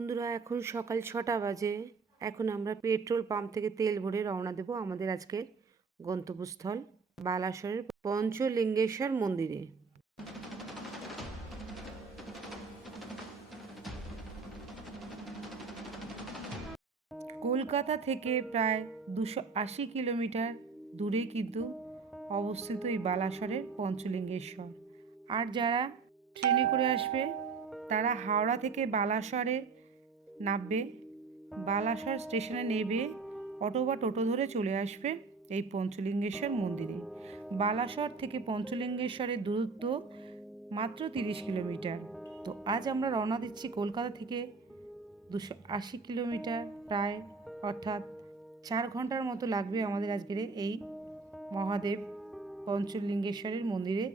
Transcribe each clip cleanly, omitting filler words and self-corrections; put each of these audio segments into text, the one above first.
বন্ধুরা, এখন সকাল 6টা বাজে। এখন আমরা পেট্রোল পাম্প থেকে তেল ভরে রওনা দেব আমাদের আজকের গন্তব্যস্থল বালাসরের পঞ্চলিঙ্গেশ্বর মন্দিরে। কলকাতা থেকে প্রায় 280 কিলোমিটার দূরে কিন্তু অবস্থিত এই বালাসরের পঞ্চলিঙ্গেশ্বর। আর যারা ট্রেনে করে আসবে তারা হাওড়া থেকে বালাসরে নামবে, বালাসর স্টেশনে নেমে অটো বা টোটো ধরে চলে আসবে এই পঞ্চলিঙ্গেশ্বর মন্দিরে। বালাসর থেকে পঞ্চলিঙ্গেশ্বরের দূরত্ব মাত্র 30 কিলোমিটার। তো আজ আমরা রওনা দিচ্ছি কলকাতা থেকে 280 কিলোমিটার প্রায়, অর্থাৎ 4 ঘন্টার মতো লাগবে আমাদের আজকের এই মহাদেব পঞ্চলিঙ্গেশ্বরের মন্দিরে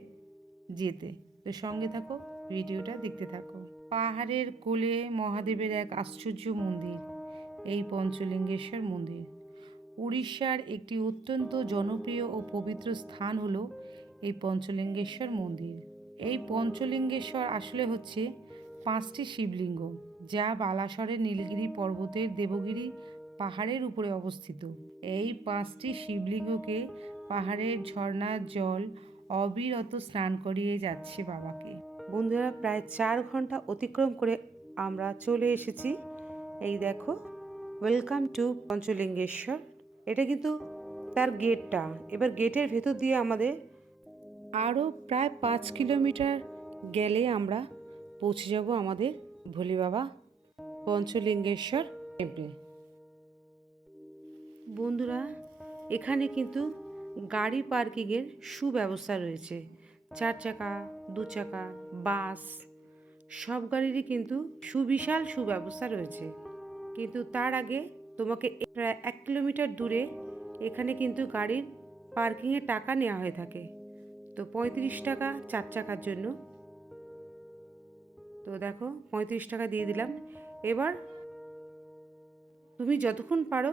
যেতে। তো সঙ্গে থাকো, ভিডিওটা দেখতে থাকো। পাহাড়ের কোলে মহাদেবের এক আশ্চর্য মন্দির এই পঞ্চলিঙ্গেশ্বর মন্দির। উড়িষ্যার একটি অত্যন্ত জনপ্রিয় ও পবিত্র স্থান হলো এই পঞ্চলিঙ্গেশ্বর মন্দির। এই পঞ্চলিঙ্গেশ্বর আসলে হচ্ছে 5টি শিবলিঙ্গ, যা বালাসরের নীলগিরি পর্বতের দেবগিরি পাহাড়ের উপরে অবস্থিত। এই 5টি শিবলিঙ্গকে পাহাড়ের ঝর্ণার জল অবিরত স্নান করিয়ে যাচ্ছে বাবাকে। বন্ধুরা, প্রায় 4 ঘন্টা অতিক্রম করে আমরা চলে এসেছি। এই দেখো, ওয়েলকাম টু পঞ্চলিঙ্গেশ্বর। এটা কিন্তু তার গেটটা। এবার গেটের ভেতর দিয়ে আমাদের আরও প্রায় 5 কিলোমিটার গেলে আমরা পৌঁছে যাব আমাদের ভোলে বাবা পঞ্চলিঙ্গেশ্বর টেম্পলে। বন্ধুরা, এখানে কিন্তু গাড়ি পার্কিংয়ের সুব্যবস্থা রয়েছে। 4 চাকা, 2 চাকা, বাস সব গাড়িরই কিন্তু সুবিশাল সুব্যবস্থা রয়েছে। কিন্তু তার আগে তোমাকে প্রায় 1 কিলোমিটার দূরে এখানে কিন্তু গাড়ির পার্কিংয়ের টাকা নেওয়া হয়ে থাকে। তো 35 টাকা 4 চাকার জন্য। তো দেখো, 35 টাকা দিয়ে দিলাম। এবার তুমি যতক্ষণ পারো,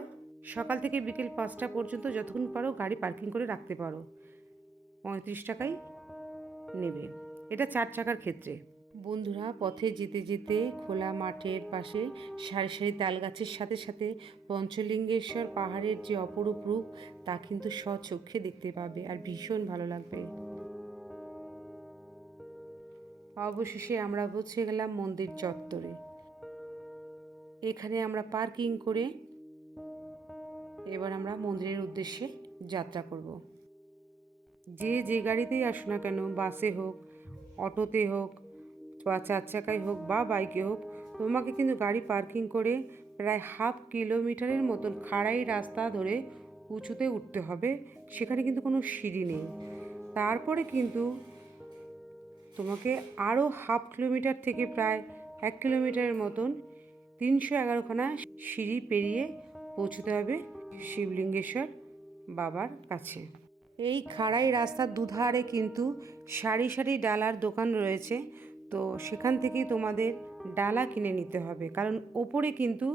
সকাল থেকে বিকেল 5টা পর্যন্ত যতক্ষণ পারো গাড়ি পার্কিং করে রাখতে পারো, 35 টাকাই নেবে। এটা 4 চাকার ক্ষেত্রে। বন্ধুরা, পথে যেতে যেতে খোলা মাঠের পাশে সারি সারি তাল গাছের সাথে সাথে পঞ্চলিঙ্গেশ্বর পাহাড়ের যে অপরূপ রূপ তা কিন্তু স্বচক্ষে দেখতে পাবে, আর ভীষণ ভালো লাগবে। অবশেষে আমরা পৌঁছে গেলাম মন্দির চত্বরে। এখানে আমরা পার্কিং করে এবার আমরা মন্দিরের উদ্দেশ্যে যাত্রা করব। যে গাড়িতেই আসো না কেন, বাসে হোক, অটোতে হোক, বা 4 চাকায় হোক বা বাইকে হোক, তোমাকে কিন্তু গাড়ি পার্কিং করে প্রায় হাফ কিলোমিটারের মতন খাড়াই রাস্তা ধরে উঁচুতে উঠতে হবে। সেখানে কিন্তু কোনো সিঁড়ি নেই। তারপরে কিন্তু তোমাকে আরও হাফ কিলোমিটার থেকে প্রায় 1 কিলোমিটারের মতন 311খানা সিঁড়ি পেরিয়ে পৌঁছতে হবে শিবলিঙ্গেশ্বর বাবার কাছে। এই খাড়াই রাস্তার দুধারে কিন্তু সারি সারি ডালার দোকান রয়েছে। তো সেখান থেকেই তোমাদের ডালা কিনে নিতে হবে, কারণ ওপরে কিন্তু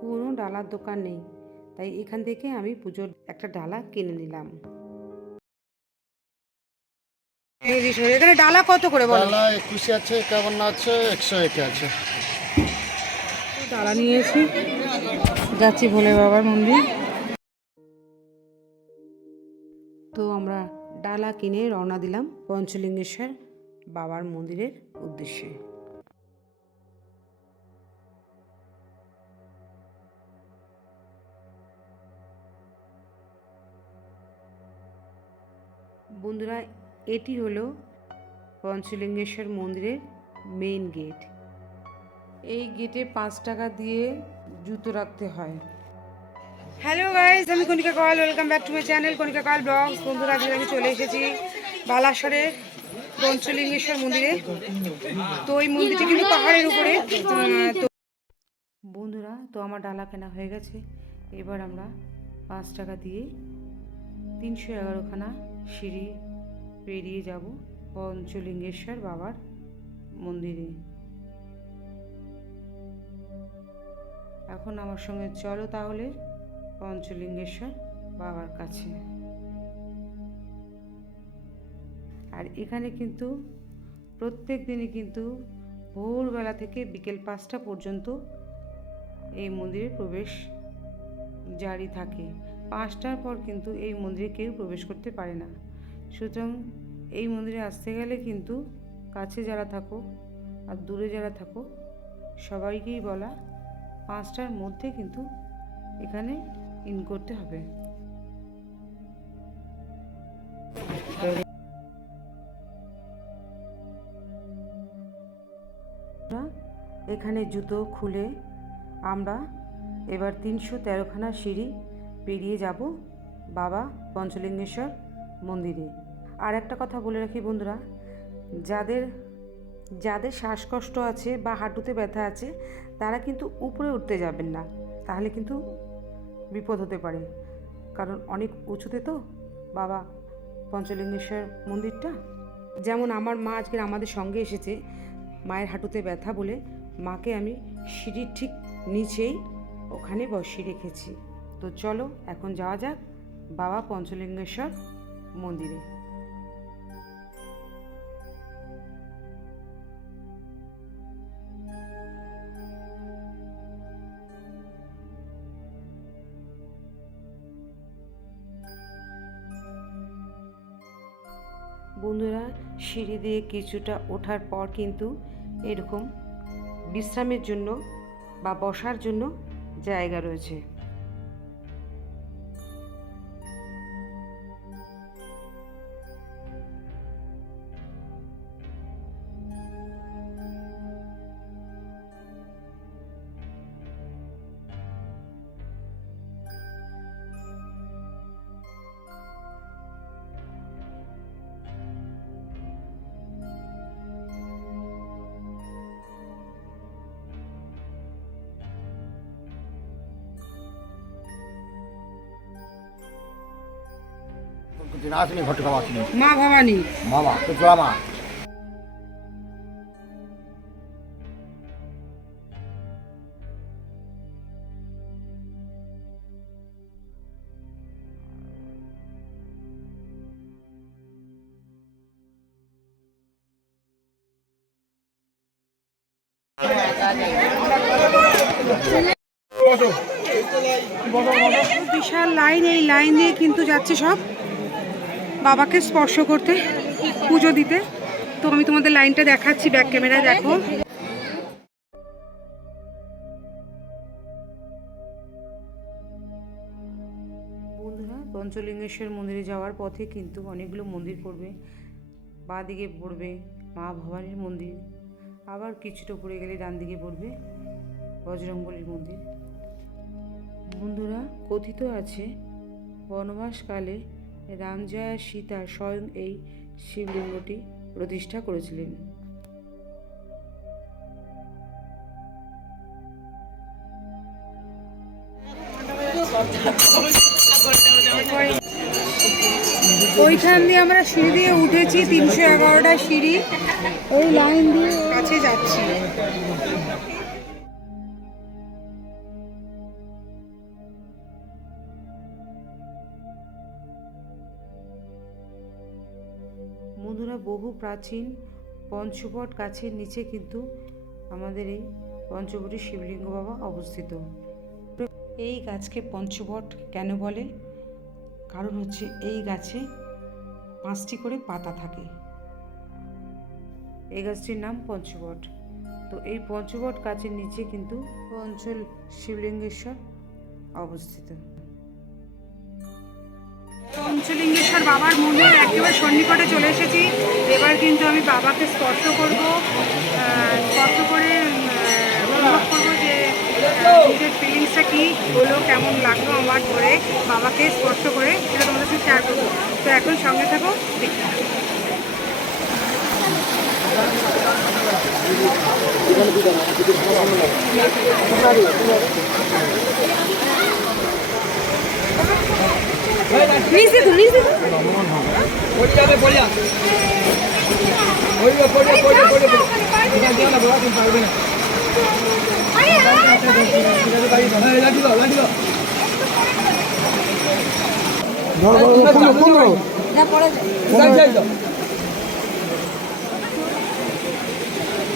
কোনো ডালার দোকান নেই। তাই এখান থেকে আমি পুজোর একটা ডালা কিনে নিলাম। এখানে ডালা কত করে বলো? ডালা 21 আছে, 51 আছে, 101 আছে। ডালা নিয়েছি, যাচ্ছি ভোলে বাবার মন্দির। তো আমরা ডালা কিনে রওনা দিলাম পঞ্চলিঙ্গেশ্বর বাবার মন্দিরের উদ্দেশ্যে। বন্ধুরা, এটি হলো পঞ্চলিঙ্গেশ্বর মন্দিরের মেইন গেট। এই গেটে 5 টাকা দিয়ে জুতো রাখতে হয়। হ্যালো গাইস, আমি Kanika Koyal, welcome back to my channel Kanika Koyal vlogs. বন্ধুরা, আজকে আমি চলে এসেছি বালাসরের পঞ্চলিঙ্গেশ্বর মন্দিরে। তো এই মন্দিরটি কিন্তু পাহাড়ের উপরে। তো বন্ধুরা, তো আমার ডালা কেনা হয়ে গেছে। এবার আমরা 5 টাকা দিয়ে 311খানা সিঁড়ি পেরিয়ে যাব পঞ্চলিঙ্গেশ্বর বাবার মন্দিরে। এখন আমার সঙ্গে চলো তাহলে পঞ্চলিঙ্গেশ্বর বাবার কাছে। আর এখানে কিন্তু প্রত্যেক দিনই কিন্তু ভোরবেলা থেকে বিকেল 5টা পর্যন্ত এই মন্দিরে প্রবেশ জারি থাকে। 5টার পর কিন্তু এই মন্দিরে কেউ প্রবেশ করতে পারে না। সুতরাং এই মন্দিরে আসতে গেলে কিন্তু কাছে যারা থাকো আর দূরে যারা থাকো সবাইকেই বলা 5টার মধ্যে কিন্তু এখানে ইন করতে হবে। এখানে জুতো খুলে আমরা এবার 313খানা সিঁড়ি পেরিয়ে যাব বাবা পঞ্চলিঙ্গেশ্বর মন্দিরে। আর একটা কথা বলে রাখি বন্ধুরা, যাদের যাদের শ্বাসকষ্ট আছে বা হাঁটুতে ব্যথা আছে তারা কিন্তু উপরে উঠতে যাবেন না, তাহলে কিন্তু বিপদ হতে পারে। কারণ অনেক উঁচুতে তো বাবা পঞ্চলিঙ্গেশ্বর মন্দিরটা। যেমন আমার মা আজকের আমাদের সঙ্গে এসেছে, মায়ের হাঁটুতে ব্যথা বলে মাকে আমি সিঁড়ির ঠিক নিচেই ওখানে বসিয়ে রেখেছি। তো চলো এখন যাওয়া যাক বাবা পঞ্চলিঙ্গেশ্বর মন্দিরে। বন্ধুরা, সিঁড়ি দিয়ে কিছুটা ওঠার পর কিন্তু এরকম বিশ্রামের জন্য বা বসার জন্য জায়গা রয়েছে। দিনাশিনী ঘটকাবাসিনী মা ভবানী বাবা চোরা মা। বিশাল লাইন, এই লাইন দিয়ে কিন্তু যাচ্ছে সব বাবাকে স্পর্শ করতে, পুজো দিতে। তো আমি তোমাদের লাইনটা দেখাচ্ছি, ব্যাক ক্যামেরায় দেখো। বন্ধুরা, পঞ্চলিঙ্গেশ্বর মন্দিরে যাওয়ার পথে কিন্তু অনেকগুলো মন্দির পড়বে। বাঁ দিকে পড়বে মা ভবানীর মন্দির, আবার কিছুটা পড়ে গেলে ডান দিকে পড়বে বজরংবলীর মন্দির। বন্ধুরা, কথিত আছে বনবাসকালে রামজয়া সীতা স্বয়ং এই শিবলিঙ্গটি প্রতিষ্ঠা করেছিলেন। ওইখান দিয়ে আমরা সিঁড়ি দিয়ে উঠেছি, 311টা সিঁড়ি, ওই লাইন দিয়ে কাছে যাচ্ছি। বন্ধুরা, বহু প্রাচীন পঞ্চবট গাছের নিচে কিন্তু আমাদের এই পঞ্চবটি শিবলিঙ্গ বাবা অবস্থিত। এই গাছকে পঞ্চবট কেন বলে? কারণ হচ্ছে এই গাছে 5টি করে পাতা থাকে। এই গাছটির নাম পঞ্চবট। তো এই পঞ্চবট গাছের নিচে কিন্তু পঞ্চল শিবলিঙ্গেশ্বর অবস্থিত। পঞ্চলিঙ্গেশ্বর বাবার মন্দির একেবারে সন্নিকটে চলে এসেছি। এবার কিন্তু আমি বাবাকে স্পর্শ করব, স্পর্শ করে অনুভব করবো যে নিজের ফিলিংসটা কী হলো, কেমন লাগলো আমার ধরে বাবাকে স্পর্শ করে, সেটা তোমাদের সাথে শেয়ার করবো। তো এখন সঙ্গে থাকো, দেখতে থাকো।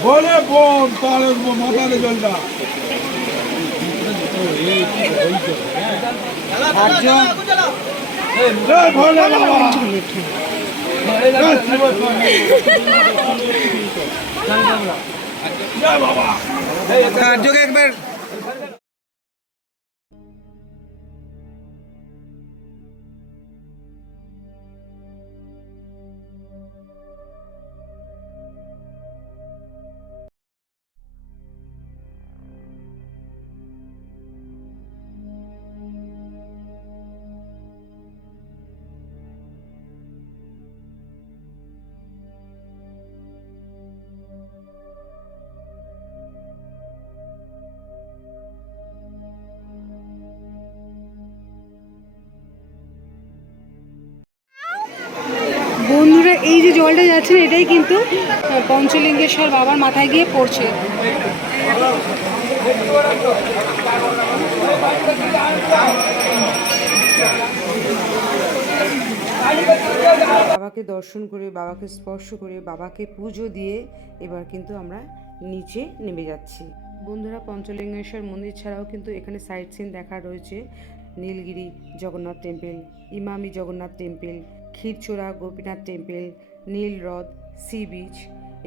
বলে বোন তার মাথাতে জলটা ভোলে বাবা কার্যকে একবার বন্ধুরা এই যে জলটা যাচ্ছে না এটাই কিন্তু পঞ্চলিঙ্গেশ্বর বাবার মাথায় গিয়ে পড়ছে। বাবাকে দর্শন করে, বাবাকে স্পর্শ করে, বাবাকে পুজো দিয়ে এবার কিন্তু আমরা নিচে নেমে যাচ্ছি। বন্ধুরা পঞ্চলিঙ্গেশ্বর মন্দির ছাড়াও কিন্তু এখানে সাইট সিন দেখা রয়েছে। Nilgiri Jagannath temple, Emami Jagannath temple, Khirachora Gopinath temple, নীল হ্রদ, সি বিচ,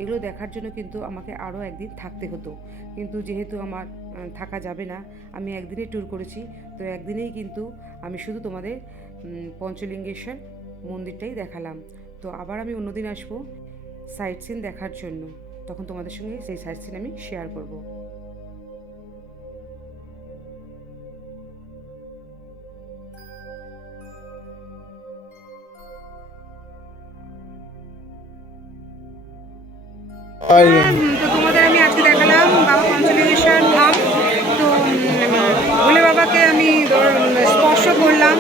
এগুলো দেখার জন্য কিন্তু আমাকে আরও একদিন থাকতে হতো, কিন্তু যেহেতু আমার থাকা যাবে না, আমি একদিনেই ট্যুর করেছি, তো একদিনেই কিন্তু আমি শুধু তোমাদের পঞ্চলিঙ্গেশ্বর মন্দিরটাই দেখালাম। তো আবার আমি অন্যদিন আসবো সাইট সিন দেখার জন্য, তখন তোমাদের সঙ্গে সেই সাইট সিন আমি শেয়ার করব। তো তোমাদের আমি আজকে দেখালাম বাবা পঞ্চলিঙ্গেশ্বর ধাম। তো ভোলে বাবাকে আমি স্পর্শ করলাম।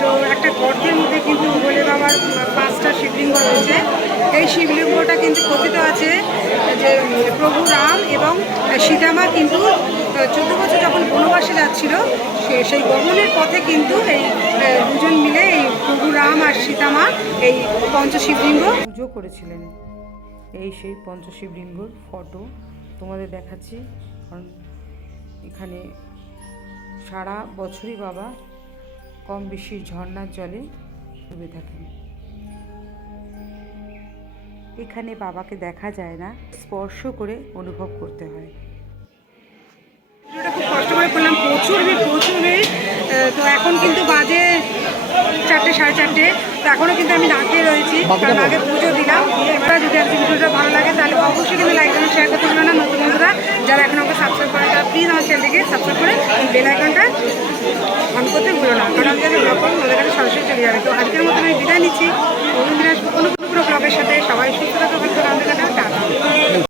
তো একটা গর্তের মধ্যে কিন্তু ভোলে বাবার 5টা শিবলিঙ্গ রয়েছে। এই শিবলিঙ্গটা কিন্তু কথিত আছে যে প্রভু রাম এবং সীতামা কিন্তু 14 বছর যখন বনবাসে যাচ্ছিল, সেই গমনের পথে কিন্তু এই দুজন মিলে এই প্রভু রাম আর সীতামা এই পঞ্চশিবলিঙ্গ পুজো করেছিলেন। এই সেই পঞ্চশিবলিঙ্গর ফটো তোমাদের দেখাচ্ছি, কারণ এখানে সারা বছরই বাবা কম বেশি ঝর্ণার জলে ডুবে থাকেন। এখানে বাবাকে দেখা যায় না, স্পর্শ করে অনুভব করতে হয়। খুব কষ্ট করে করলাম, প্রচুর ভিড়। তো এখন কিন্তু বাজে 4টে, 4:30। তো এখনও কিন্তু আমি দাঁড়িয়ে রয়েছি, কারণ আগে পুজো দিলাম। এবার যদি আজকে ভিডিওটা ভালো লাগে তাহলে অবশ্যই কিন্তু লাইক এবং শেয়ার করতে ভুলো না। নতুন বন্ধুরা যারা এখন আমাকে সাবস্ক্রাইব করে তারা প্লিজ আমার চ্যানেলটিকে সাবস্ক্রাইব করে বেল আইকনটা অন করতে ভুলো না, কারণ আমি যাতে ব্লগ করবো ওদের কাছে সরাসরি চলে যাবে। তো